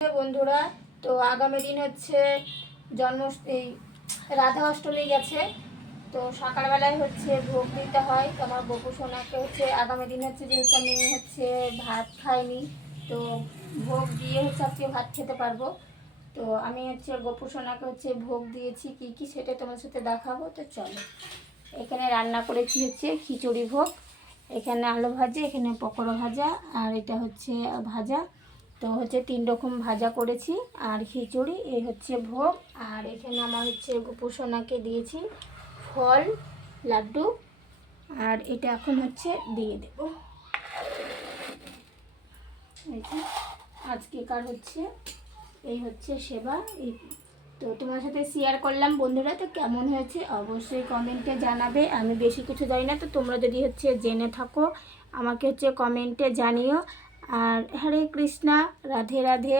বন্ধুরা, তো আগামী দিন হচ্ছে জন্মাষ্টমী, রাধা অষ্টমী গেছে। তো সকালবেলায় হচ্ছে ভোগ দিতে হয়। তো আমার বপু সোনাকে হচ্ছে আগামী দিন হচ্ছে যেহেতু আমি হচ্ছে ভাত খাইনি, তো ভোগ দিয়ে হচ্ছে আজকে ভাত খেতে পারবো। তো আমি হচ্ছে গপু সোনাকে হচ্ছে ভোগ দিয়েছি কি কি সেটা তোমার সাথে দেখাবো। তো চলো, এখানে রান্না করেছি হচ্ছে খিচুড়ি ভোগ, এখানে আলু ভাজা, এখানে পকোড়া ভাজা, আর এটা হচ্ছে ভাজা। তো হচ্ছে 3 রকম ভাজা করেছি আর খিচুড়ি, এই হচ্ছে ভোগ। আর এখানে আমার হচ্ছে গপু সোনাকে দিয়েছি ফল, লাড্ডু, আর এটা এখন হচ্ছে দিয়ে দেব। এই যে আজকেকার হচ্ছে এই হচ্ছে সেবা। এই তো তোমার সাথে শেয়ার করলাম বন্ধুরা। তো কেমন হয়েছে অবশ্যই কমেন্টে জানাবে। আমি বেশি কিছু জানি না, তো তোমরা যদি হচ্ছে জেনে থাকো আমাকে হচ্ছে কমেন্টে জানিও। আর হরে কৃষ্ণা, রাধে রাধে।